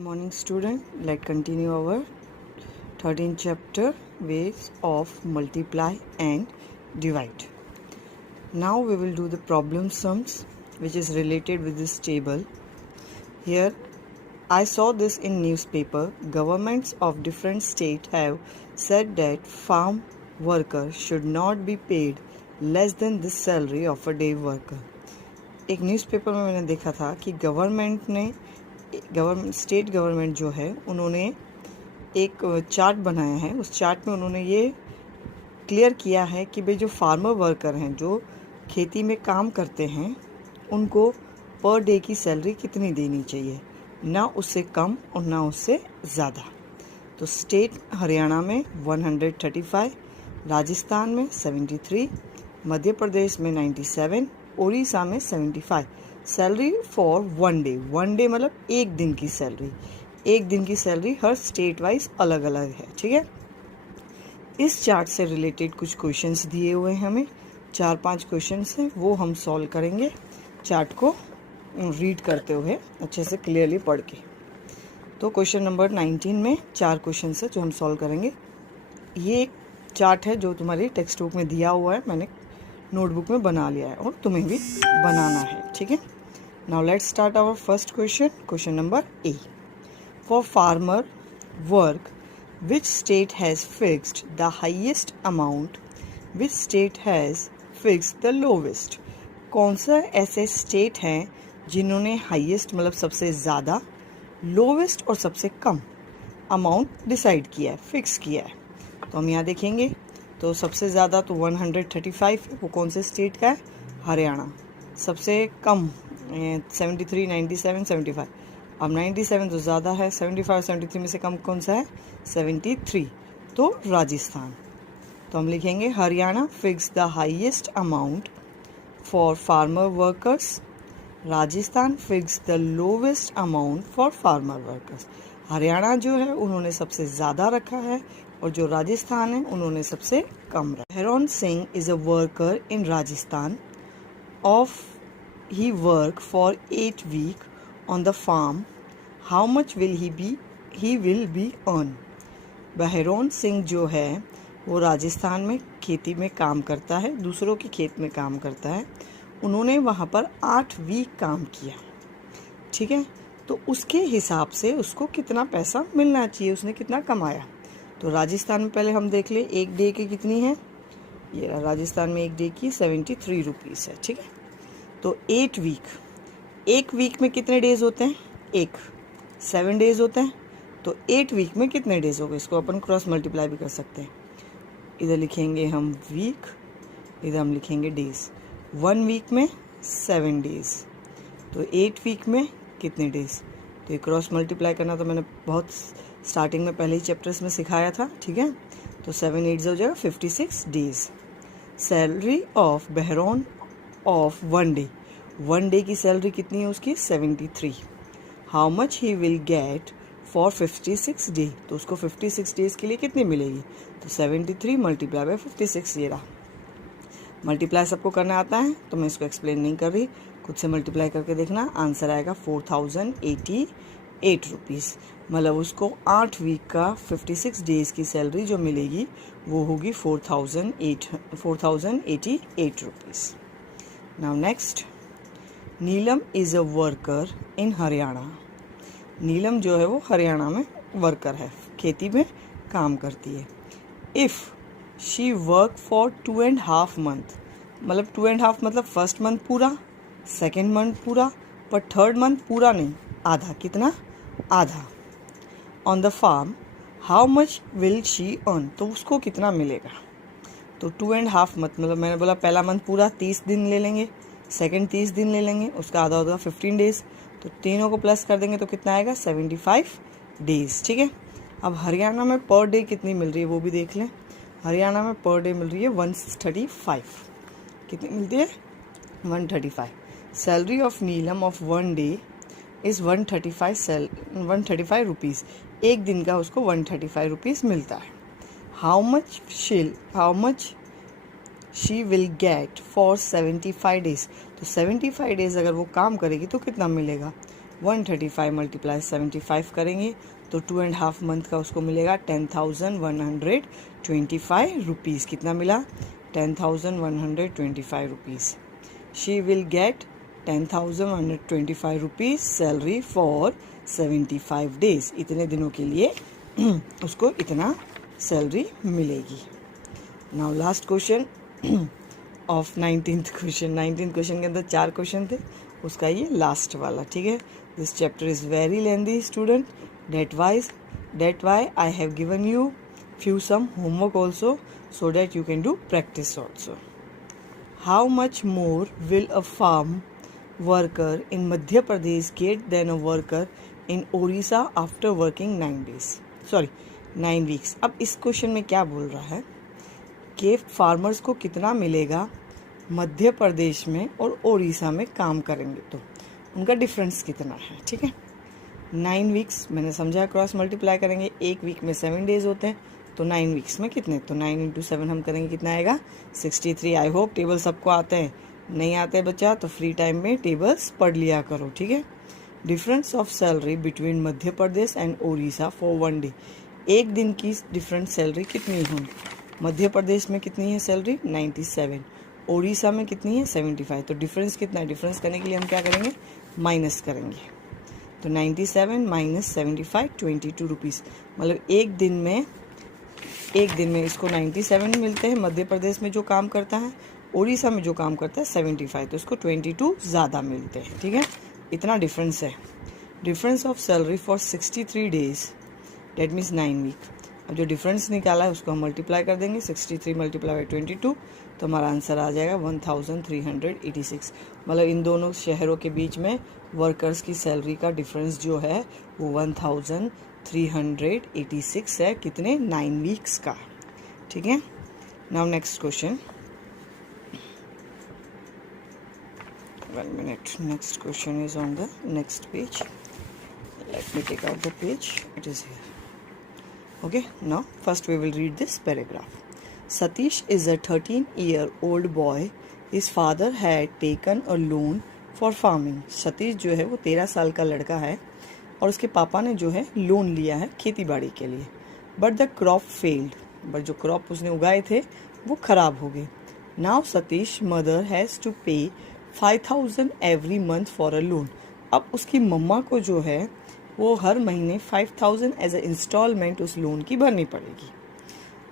Morning student, let's continue our 13th chapter, ways of multiply and divide. Now we will do the problem sums which is related with this table. Here I saw this in newspaper. Governments of different states have said that farm workers should not be paid less than the salary of a day worker. एक newspaper में मैंने देखा था कि state government जो है उन्होंने एक चार्ट बनाया है. उस चार्ट में उन्होंने ये क्लियर किया है कि भाई जो फार्मर वर्कर हैं, जो खेती में काम करते हैं, उनको पर डे की सैलरी कितनी देनी चाहिए, ना उससे कम और ना उससे ज़्यादा. तो स्टेट हरियाणा में 135, राजस्थान में 73, मध्य प्रदेश में 97, उड़ीसा में 75. सैलरी फॉर वन डे मतलब एक दिन की सैलरी. एक दिन की सैलरी हर स्टेट वाइज अलग अलग है. ठीक है. इस चार्ट से रिलेटेड कुछ क्वेश्चंस दिए हुए हैं हमें. 4-5 क्वेश्चंस हैं, वो हम सॉल्व करेंगे चार्ट को रीड करते हुए अच्छे से क्लियरली पढ़ के. तो क्वेश्चन नंबर 19 में 4 क्वेश्चन है जो हम सॉल्व करेंगे. ये एक चार्ट है जो तुम्हारी टेक्स्ट बुक में दिया हुआ है, मैंने नोटबुक में बना लिया है और तुम्हें भी बनाना है. ठीक है. Now let's start our first question. Question number A. For farmer work which state has fixed the highest amount, which state has fixed the lowest. कौन सा ऐसे स्टेट हैं जिन्होंने हाईएस्ट मतलब सबसे ज़्यादा, लोवेस्ट और सबसे कम अमाउंट डिसाइड किया है, फिक्स किया है. तो हम यहाँ देखेंगे तो सबसे ज़्यादा तो 135, वो कौन से स्टेट का है, हरियाणा. सबसे कम 73, 97, 75. अब 97 तो ज़्यादा है, 75 और 73 में से कम कौन सा है, 73, तो राजस्थान. तो हम लिखेंगे Haryana fix the highest amount for farmer workers, Rajasthan fix the lowest amount for farmer workers. Haryana जो है उन्होंने सबसे ज़्यादा रखा है और जो राजस्थान है उन्होंने सबसे कम रखा. Bhairon Singh is a worker in Rajasthan. If he work for 8 week on the farm. How much he will be earn. Bhairon Singh जो है वो राजस्थान में खेती में काम करता है, दूसरों के खेत में काम करता है. उन्होंने वहाँ पर 8 वीक काम किया. ठीक है. तो उसके हिसाब से उसको कितना पैसा मिलना चाहिए, उसने कितना कमाया. तो राजस्थान में पहले हम देख ले एक डे की कितनी है. ये राजस्थान में एक डे की 73 रुपीज़ है. ठीक है. तो 8 वीक, एक वीक में कितने डेज होते हैं, 7 डेज होते हैं. तो 8 वीक में कितने डेज हो गए, इसको अपन क्रॉस मल्टीप्लाई भी कर सकते हैं. इधर लिखेंगे हम वीक, इधर हम लिखेंगे डेज. 1 वीक में 7 डेज, तो 8 वीक में कितने डेज. तो ये क्रॉस मल्टीप्लाई करना तो मैंने बहुत स्टार्टिंग में पहले ही चैप्टर्स में सिखाया था. ठीक है. तो 7 8 हो जाएगा 56 days. Salary of Bhairon of one day की सैलरी कितनी है उसकी, 73. How much he will get for 56 day. तो उसको 56 डेज के लिए कितनी मिलेगी, तो 73 मल्टीप्लाई बाय 56. ये रहा. मल्टीप्लाई सबको करना आता है तो मैं इसको एक्सप्लेन नहीं कर रही, खुद से मल्टीप्लाई करके देखना. आंसर आएगा 4088 रुपीज़. मतलब उसको 8 वीक का 56 डेज की सैलरी जो मिलेगी वो होगी 4088 rupees. Now next. Neelam is a worker in Haryana. Neelam जो है वो हरियाणा में वर्कर है, खेती में काम करती है. If she work for 2.5 month, मतलब 2.5 मतलब फर्स्ट मंथ पूरा, सेकेंड मंथ पूरा, पर थर्ड मंथ पूरा नहीं, आधा. कितना, आधा. On the farm how much will she earn. तो उसको कितना मिलेगा. तो 2.5 मतलब मैंने बोला पहला मंथ पूरा 30 दिन ले लेंगे, सेकेंड 30 दिन ले लेंगे, उसका आधा होगा 15 डेज. तो तीनों को प्लस कर देंगे तो कितना आएगा, 75 डेज. ठीक है. अब हरियाणा में पर डे कितनी मिल रही है वो भी देख लें. हरियाणा में पर डे मिल रही है 135. कितनी मिलती है, 135. Salary of Neelam of one day is 135 rupees. एक दिन का उसको 135 रुपीज़ मिलता है. How much she will get for 75 days. तो 75 डेज अगर वो काम करेगी तो कितना मिलेगा, 135 मल्टीप्लाई 75 करेंगे तो 2.5 मंथ का उसको मिलेगा 10,125 रुपीज़। कितना मिला? 10,125 rupees. She will get 10,125 rupees salary for 75 days. इतने दिनों के लिए उसको इतना सैलरी मिलेगी। Now last question of 19th question. 19th question के अंदर 4 क्वेश्चन थे, उसका ये लास्ट वाला, ठीक है। This chapter is very lengthy student, that why I have given you few some homework also, so that you can do practice also. How much more will a farm worker in Madhya Pradesh get than a worker in Orissa after working 9 weeks? अब इस question में क्या बोल रहा है कि farmers को कितना मिलेगा मध्य प्रदेश में और ओडिशा में काम करेंगे तो उनका डिफरेंस कितना है, ठीक है। 9 वीक्स मैंने समझा, क्रॉस मल्टीप्लाई करेंगे, एक वीक में 7 डेज होते हैं, तो 9 वीक्स में कितने, तो 9 × 7 हम करेंगे, कितना आएगा 63। आई होप टेबल सबको आते हैं, नहीं आते बच्चा तो फ्री टाइम में टेबल्स पढ़ लिया करो, ठीक है। Difference of salary between Madhya Pradesh and Odisha for 1 day. एक दिन की डिफरेंट सैलरी कितनी है? मध्य प्रदेश में कितनी है सैलरी? 97। ओडिशा में कितनी है? 75। तो डिफरेंस कितना है? डिफरेंस करने के लिए हम क्या करेंगे? माइनस करेंगे। तो 97 माइनस 75 22 रुपीज़। मतलब एक दिन में इसको 97 मिलते हैं मध्य प्रदेश में जो काम करता है, ओडिशा में जो काम करता है 75, तो इसको 22 ज़्यादा मिलते हैं, ठीक है। इतना डिफरेंस है। Difference of salary for 63 days, that means 9 week. अब जो डिफरेंस निकाला है उसको हम मल्टीप्लाई कर देंगे, 63 मल्टीप्लाई बाई 22, तो हमारा आंसर आ जाएगा 1386। मतलब इन दोनों शहरों के बीच में वर्कर्स की सैलरी का डिफरेंस जो है वो 1386 है। कितने? 9 वीक्स का, ठीक है। Now next question, 1 minute. Next question is on the next page. Let me take out the page. It is here. Okay, now first we will read this paragraph. Satish is a 13-year-old boy. His father had taken a loan for farming. Satish जो है वो 13 साल का लड़का है और उसके पापा ने जो है लोन लिया है खेती बाड़ी के लिए। But the crop failed, but जो क्रॉप उसने उगाए थे वो खराब हो गए। Now Satish mother has to pay 5,000 every month for a loan. अब उसकी मम्मा को जो है वो हर महीने 5,000 एज अ इंस्टॉलमेंट उस लोन की भरनी पड़ेगी।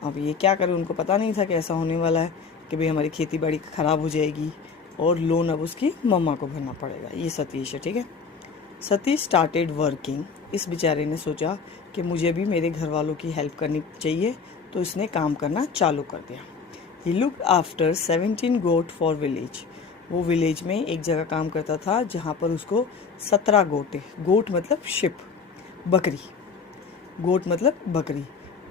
अब ये क्या करें, उनको पता नहीं था कि ऐसा होने वाला है कि भाई हमारी खेती बाड़ी ख़राब हो जाएगी और लोन अब उसकी मम्मा को भरना पड़ेगा। ये सतीश है, ठीक है। Satish started working. इस बेचारे ने सोचा कि मुझे भी मेरे घर वालों की हेल्प करनी चाहिए, तो इसने काम करना चालू कर दिया। He looked after 17 goat for village. वो विलेज में एक जगह काम करता था जहाँ पर उसको 17 गोटे, गोट मतलब शिप, बकरी, गोट मतलब बकरी,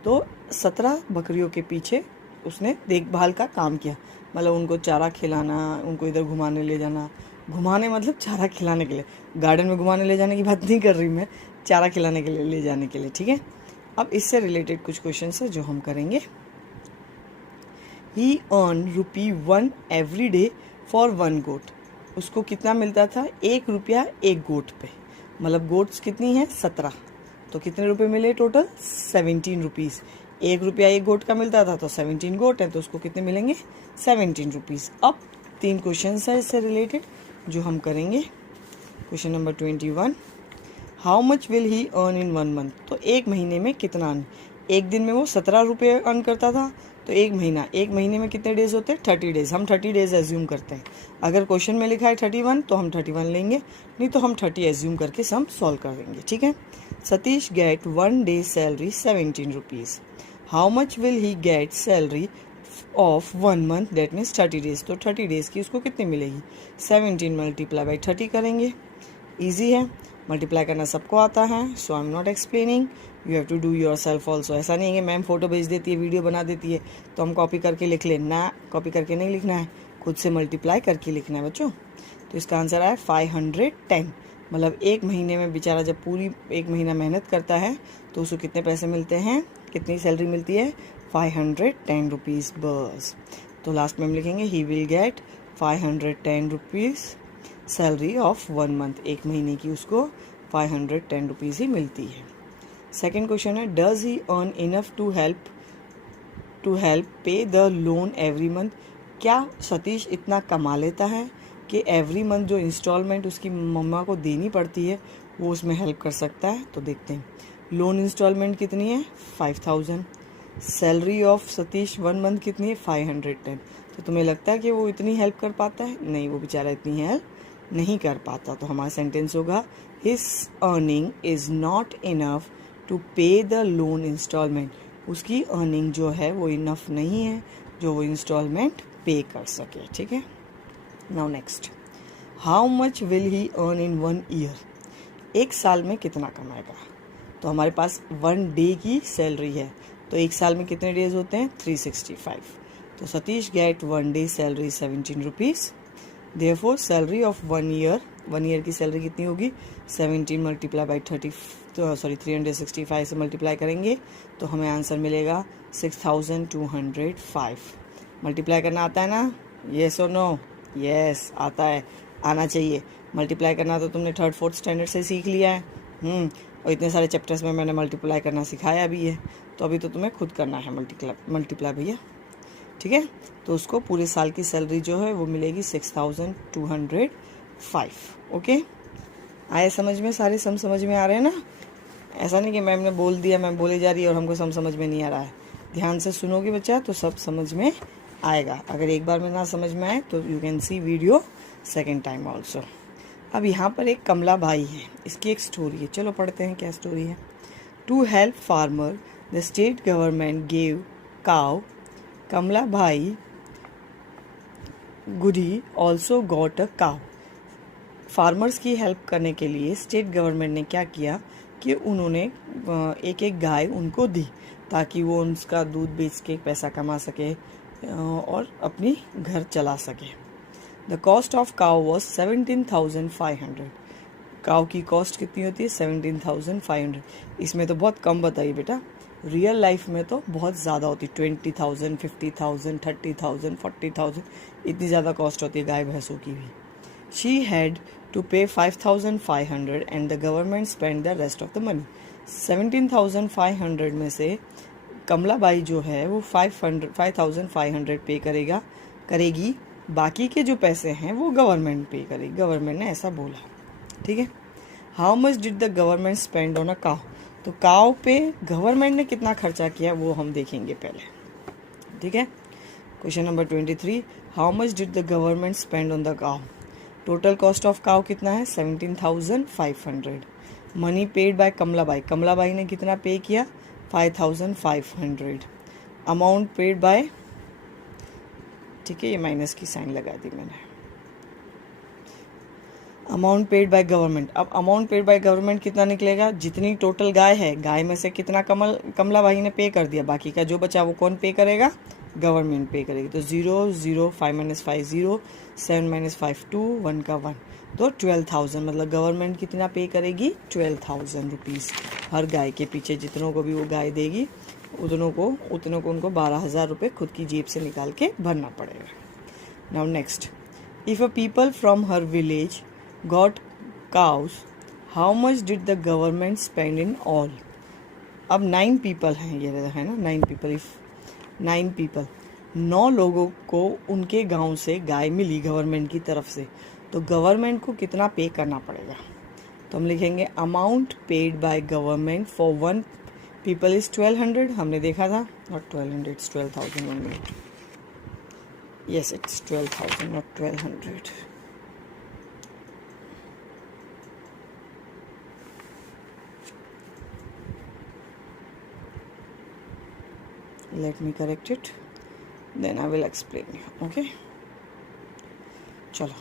तो 17 बकरियों के पीछे उसने देखभाल का काम किया। मतलब उनको चारा खिलाना, उनको इधर घुमाने ले जाना, घुमाने मतलब चारा खिलाने के लिए, गार्डन में घुमाने ले जाने की बात नहीं कर रही मैं, चारा खिलाने के लिए ले जाने के लिए, ठीक है। अब इससे रिलेटेड कुछ क्वेश्चन है जो हम करेंगे। ही अर्न ₹1 एवरी डे फॉर 1 गोट। उसको कितना मिलता था? 1 रुपया 1 गोट पे। मतलब गोट्स कितनी है? 17, तो कितने रुपए मिले टोटल? 17 रुपीज़। 1 रुपया 1 गोट का मिलता था, तो 17 गोट है, तो उसको कितने मिलेंगे? 17 रुपीज़। अब 3 क्वेश्चन है इससे रिलेटेड जो हम करेंगे। Question number 21, how much will he earn in 1 month. तो एक महीने में कितना अर्न? एक दिन में वो 17 रुपये अर्न करता था, तो एक महीने में कितने डेज होते हैं? 30 डेज। हम 30 डेज एज्यूम करते हैं। अगर क्वेश्चन में लिखा है 31 तो हम 31 लेंगे, नहीं तो हम 30 एज्यूम करके सम सॉल्व कर देंगे, ठीक है। Satish get 1 day salary 17 rupees. How much will he get salary of 1 month, that means 30 days. तो 30 डेज की उसको कितनी मिलेगी? 17 मल्टीप्लाई बाई 30 करेंगे। ईजी है, मल्टीप्लाई करना सबको आता है, so I am not explaining, you have to do yourself also. ऐसा नहीं है कि मैम फ़ोटो भेज देती है, वीडियो बना देती है तो हम कॉपी करके लिख लें ना, कॉपी करके नहीं लिखना है, खुद से मल्टीप्लाई करके लिखना है बच्चों। तो इसका आंसर आया 510। मतलब एक महीने में बेचारा जब पूरी एक महीना मेहनत करता है तो उसको कितने पैसे मिलते हैं, कितनी सैलरी मिलती है? 510 रुपीज़ बस। तो लास्ट में हम लिखेंगे he will get 510 rupees salary of 1 month, 1 महीने की उसको 510 रुपीज़ ही मिलती है। सेकेंड क्वेश्चन है, does he earn enough to help pay the loan every month. क्या सतीश इतना कमा लेता है कि एवरी मंथ जो इंस्टॉलमेंट उसकी मम्मा को देनी पड़ती है वो उसमें हेल्प कर सकता है? तो देखते हैं। लोन इंस्टॉलमेंट कितनी है? 5000। सैलरी ऑफ सतीश 1 मंथ कितनी है? 510। तो तुम्हें लगता है कि वो इतनी हेल्प कर पाता है? नहीं, वो बेचारा इतनी हेल्प नहीं कर पाता। तो हमारा सेंटेंस होगा, his earning is not enough to pay the loan installment. उसकी अर्निंग जो है वो इनफ नहीं है जो वो इंस्टॉलमेंट पे कर सके। ठीक है, now next, how much will he earn in 1 year. 1 साल में कितना कमाएगा? तो हमारे पास 1 डे की सैलरी है, तो 1 साल में कितने डेज होते हैं? 365। तो Satish get 1 day salary 17 rupees. Therefore salary of 1 year की सैलरी कितनी होगी? 17 मल्टीप्लाई बाई 365 से मल्टीप्लाई करेंगे तो हमें आंसर मिलेगा 6205। मल्टीप्लाई करना आता है ना? येस और नो? यस, आता है, आना चाहिए। मल्टीप्लाई करना तो तुमने 3rd 4th स्टैंडर्ड से सीख लिया है। और इतने सारे चैप्टर्स में मैंने मल्टीप्लाई करना सिखाया भी है, तो अभी तो तुम्हें खुद करना है मल्टीप्लाई भैया। ठीक है, तो उसको पूरे साल की सैलरी जो है वो मिलेगी 6205। ओके, आए समझ में? सारे सम समझ में आ रहे हैं ना? ऐसा नहीं कि मैम ने बोल दिया, मैम बोले जा रही है और हमको सम समझ में नहीं आ रहा है। ध्यान से सुनोगे बच्चा तो सब समझ में आएगा। अगर एक बार में ना समझ में आए तो you can see video second time also. अब यहाँ पर एक कमला भाई है, इसकी एक स्टोरी है, चलो पढ़ते हैं क्या स्टोरी है। To help farmer the state government gave cow. Kamla Bai Gudi also got a cow. Farmers की हेल्प करने के लिए स्टेट गवर्नमेंट ने क्या किया कि उन्होंने एक एक गाय उनको दी ताकि वो उसका दूध बेच के पैसा कमा सके और अपनी घर चला सके। The cost of cow was 17,500। Cow की कॉस्ट कितनी होती है? 17,500। इसमें तो बहुत कम बताइए बेटा, रियल लाइफ में तो बहुत ज़्यादा होती है, 20,000, 50,000, 30,000, 40,000, इतनी ज़्यादा कॉस्ट होती है गाय भैंसों की भी। She had to pay 5,500 and the government spent the rest of the money. 17,500 में से कमला बाई जो है वो 5,500 पे करेगी। बाकी के जो पैसे हैं वो गवर्नमेंट पे करेगी, गवर्नमेंट ने ऐसा बोला। ठीक है, how much did the government spend on a cow. तो काउ पे गवर्नमेंट ने कितना खर्चा किया वो हम देखेंगे पहले। ठीक है, question number 23, how much did the government spend on the cow. Total cost of cow कितना है? 17,500। Money paid by Kamla Bai ने कितना पे किया? 5,500। अमाउंट पेड बाय, ठीक है, ये माइनस की साइन लगा दी मैंने। अमाउंट पेड बाय गवर्नमेंट, अब अमाउंट पेड बाय गवर्नमेंट कितना निकलेगा? जितनी टोटल गाय है, गाय में से कितना कमला बाई ने पे कर दिया, बाकी का जो बचा वो कौन पे करेगा? गवर्नमेंट पे करेगी। तो 0 0 5 - 5 0, 7 - 5 2, 1 का 1, तो 12,000। मतलब गवर्नमेंट कितना पे करेगी? 12,000 रुपीज़। हर गाय के पीछे जितनों को भी वो गाय देगी उतनों को उनको 12,000 रुपये खुद की जेब से निकाल के भरना पड़ेगा। Now next, if a people from her village got cows, how much did the government spend in all. अब 9 पीपल हैं, ये है ना 9 पीपल। इफ़ 9 पीपल, 9 लोगों को उनके गांव से गाय मिली गवर्नमेंट की तरफ से, तो गवर्नमेंट को कितना पे करना पड़ेगा? तो हम लिखेंगे amount paid by government for 1 people is 1200। हमने देखा था, not 1200, it's 12,000 1 minute. Yes, it's 12,000 not 1200। Let me correct it, then I will explain you. Okay, चलो,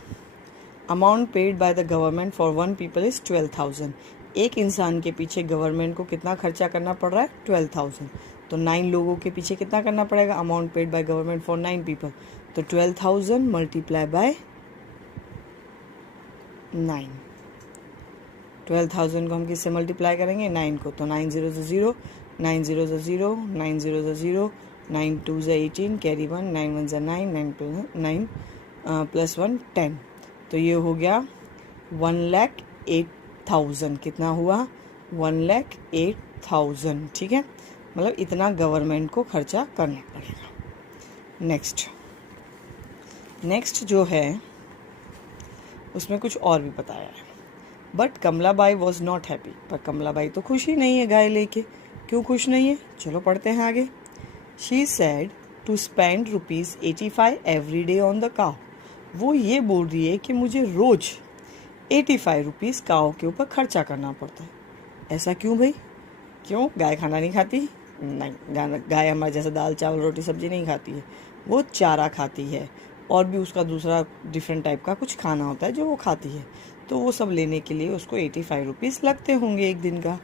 amount paid by the government for 1 people is 12,000। एक इंसान के पीछे government को कितना खर्चा करना पड़ रहा है? 12,000। तो 9 लोगों के पीछे कितना करना पड़ेगा? Amount paid by government for 9 people, तो 12,000 मल्टीप्लाई बाय 9। 12,000 को हम किससे मल्टीप्लाई करेंगे? 9 को, तो 9 0 0, 9 0 0, 9 0 0, 9 2 18, कैरी 1, 9 1 9, 9 + 1 10। तो ये हो गया 1,08,000। कितना हुआ? 1,08,000। ठीक है, मतलब इतना गवर्नमेंट को खर्चा करना पड़ेगा। नेक्स्ट जो है उसमें कुछ और भी बताया है। But Kamlabai was not happy, पर कमलाबाई तो खुश ही नहीं है गाय लेके। क्यों खुश नहीं है? चलो पढ़ते हैं आगे। She said to spend ₹85 every day on the cow. वो ये बोल रही है कि मुझे रोज 85 रुपीज़ काउ के ऊपर खर्चा करना पड़ता है। ऐसा क्यों भाई? क्यों? गाय खाना नहीं खाती? नहीं, गाय हमारे जैसा दाल चावल रोटी सब्जी नहीं खाती है, वो चारा खाती है और भी उसका दूसरा डिफरेंट टाइप का कुछ खाना होता है जो वो खाती है। तो वो सब लेने के लिए उसको 85 रुपीज़ लगते होंगे एक दिन का।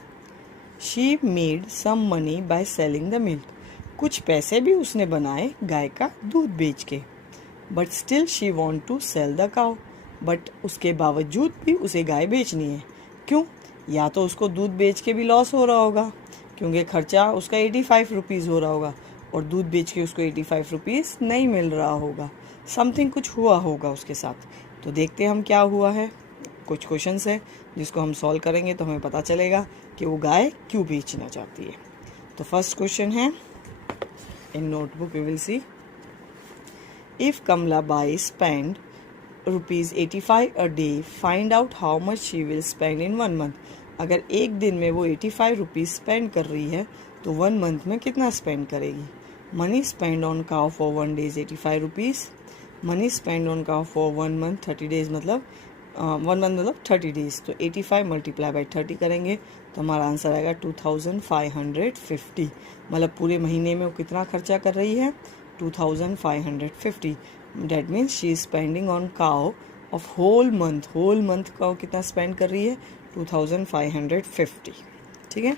She made some money by selling the milk. कुछ पैसे भी उसने बनाए गाय का दूध बेच के। But still she want to sell the cow. बट उसके बावजूद भी उसे गाय बेचनी है। क्यों? या तो उसको दूध बेच के भी लॉस हो रहा होगा, क्योंकि खर्चा उसका 85 रुपीज़ हो रहा होगा और दूध बेच के उसको 85 रुपीज़ नहीं मिल रहा होगा। समथिंग कुछ हुआ होगा उसके साथ। तो देखते हैं हम क्या हुआ है। कुछ क्वेश्चंस है जिसको हम सॉल्व करेंगे तो हमें पता चलेगा कि वो गाय क्यों बेचना चाहती है। तो फर्स्ट क्वेश्चन है, in notebook you will see, if Kamlabai spend ₹85 a day, find out how much she will spend in 1 month। अगर एक दिन में वो 85 रुपीज़ स्पेंड कर रही है तो 1 month में कितना स्पेंड करेगी? Money spend on cow for 1 day 85 rupees. Money spend on cow for 1 month 30 days, मतलब 1 month मतलब 30 days। तो 85 मल्टीप्लाई बाई 30 करेंगे तो हमारा आंसर आएगा 2550। मतलब पूरे महीने में वो कितना खर्चा कर रही है? 2550। That means she is spending on cow of whole month. Whole month का कितना स्पेंड कर रही है? 2550। ठीक है,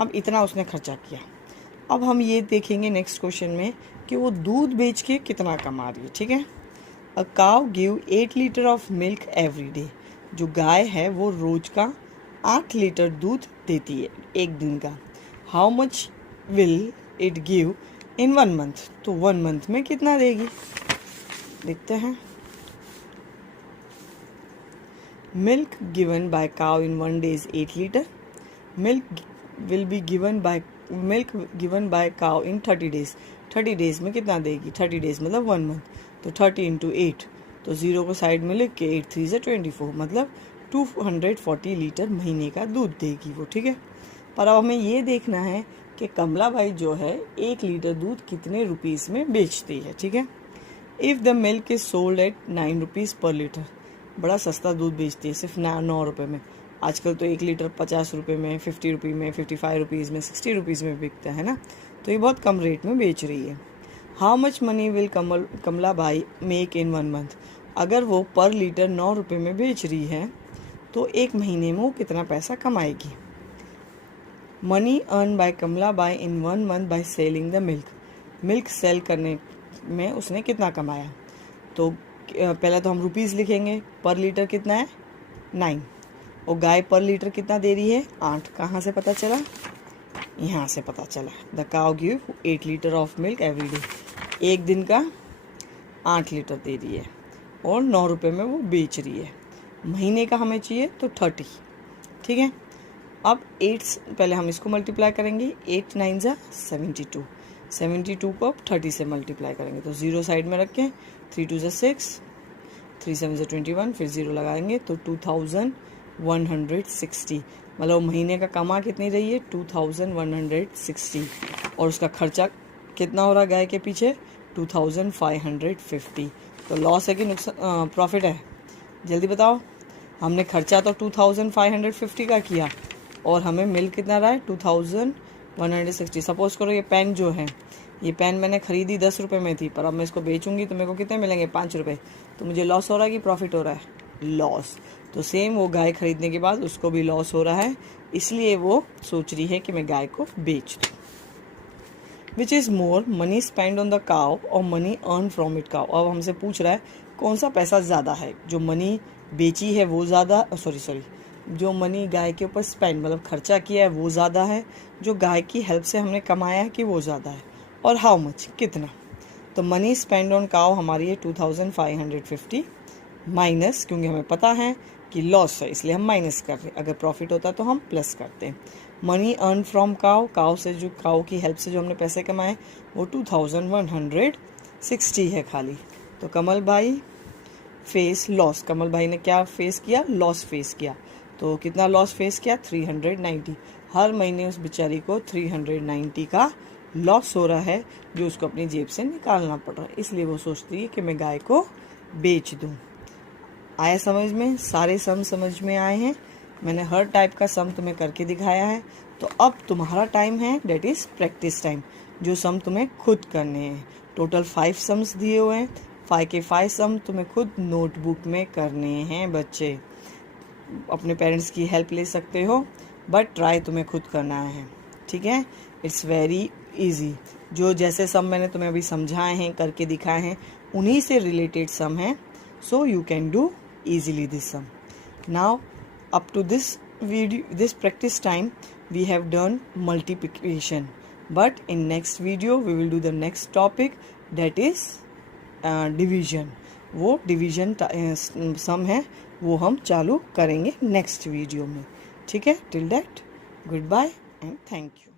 अब इतना उसने खर्चा किया। अब हम ये देखेंगे नेक्स्ट क्वेश्चन में कि वो दूध बेच के कितना कमा रही है। ठीक है, a cow give 8 litre of milk every day. जो गाय है वो रोज का 8 लीटर दूध देती है एक दिन का। How much will it give in 1 month। तो 1 month में कितना देगी? देखते हैं। Milk given by cow in 1 day is 8 litre. Milk will be given by cow in 30 days। 30 days में कितना देगी? 30 days मतलब 1 month। तो 30 into 8, तो 0 को साइड में लिख के 8 3 से 24, मतलब 240 लीटर महीने का दूध देगी वो। ठीक है, पर अब हमें ये देखना है कि कमलाबाई जो है 1 लीटर दूध कितने रुपीस में बेचती है। ठीक है, if the milk is sold at 9 rupees पर लीटर। बड़ा सस्ता दूध बेचती है, सिर्फ 9 रुपये में। आजकल तो 1 लीटर 50 रुपये में, 50 रुपये में, 55 रुपीज़ में, 60 रुपीज़ में बिकता है ना, तो ये बहुत कम रेट में बेच रही है। How much money will Kamlabai make in 1 month। अगर वो पर लीटर 9 रुपये में बेच रही है तो एक महीने में वो कितना पैसा कमाएगी? Money earn by Kamlabai in 1 month by selling the milk. Milk sell करने में उसने कितना कमाया? तो पहले तो हम रुपीज़ लिखेंगे। पर लीटर कितना है? 9। और गाय पर लीटर कितना दे रही है? 8। कहाँ से पता चला? यहाँ से पता चला। The cow give 8 litre of milk every day. एक दिन का 8 लीटर दे रही है और 9 रुपये में वो बेच रही है। महीने का हमें चाहिए तो 30। ठीक है, अब 8 पहले हम इसको मल्टीप्लाई करेंगे। 8 9 जा 72। 72 को अब 30 से मल्टीप्लाई करेंगे तो 0 साइड में रखें। 3 2 जा 6, 3 7 जा 21, फिर 0 लगाएंगे तो 2160। मतलब महीने का कमा कितनी रही है? 2160। और उसका खर्चा कितना हो रहा है गाय के पीछे? 2550। तो लॉस है कि नुकसान, प्रॉफिट है? जल्दी बताओ। हमने खर्चा तो 2550 का किया और हमें मिल कितना रहा है? 2160। सपोज करो ये पेन जो है, ये पेन मैंने खरीदी 10 रुपये में थी, पर अब मैं इसको बेचूंगी तो मेरे को कितने मिलेंगे? 5 रुपये। तो मुझे लॉस हो रहा है कि प्रॉफिट हो रहा है? लॉस। तो सेम वो गाय खरीदने के बाद उसको भी लॉस हो रहा है, इसलिए वो सोच रही है कि मैं गाय को बेच दूँ। Which is more, money spend on the cow और money earn from it cow. अब हमसे पूछ रहा है कौन सा पैसा ज़्यादा है? जो मनी बेची है वो ज़्यादा, जो मनी गाय के ऊपर स्पेंड मतलब खर्चा किया है वो ज़्यादा है, जो गाय की हेल्प से हमने कमाया है कि वो ज़्यादा है, और हाउ मच, कितना। तो मनी स्पेंड ऑन काउ हमारी है 2550 माइनस, क्योंकि हमें पता है कि लॉस है इसलिए हम माइनस कर रहे हैं, अगर प्रॉफिट होता तो हम प्लस करते हैं। Money earn from cow, cow से जो काउ की हेल्प से जो हमने पैसे कमाए वो 2160 है खाली। तो कमल भाई फेस लॉस, कमल भाई ने क्या फेस किया, लॉस फेस किया। तो कितना लॉस फेस किया, 390। हर महीने उस बेचारी को 390 का लॉस हो रहा है, जो उसको अपनी जेब से निकालना पड़ रहा है। इसलिए वो सोचती है कि मैं गाय को बेच दूं। आया समझ में, सारे सम समझ में आए हैं। मैंने हर टाइप का सम तुम्हें करके दिखाया है। तो अब तुम्हारा टाइम है, डेट इज प्रैक्टिस टाइम, जो सम तुम्हें खुद करने हैं। टोटल 5 सम्स दिए हुए हैं, 5 के 5 सम तुम्हें खुद नोटबुक में करने हैं बच्चे। अपने पेरेंट्स की हेल्प ले सकते हो, बट ट्राई तुम्हें खुद करना है, ठीक है। It's very easy. जो जैसे सम मैंने तुम्हें अभी समझाए हैं, करके दिखाए हैं, उन्हीं से रिलेटेड सम हैं। So you can do easily this sum. Now up to this practice time we have done multiplication, but in next video we will do the next topic, that is division. वो division sum है, वो हम चालू करेंगे next video में, ठीक है। Till that goodbye and thank you.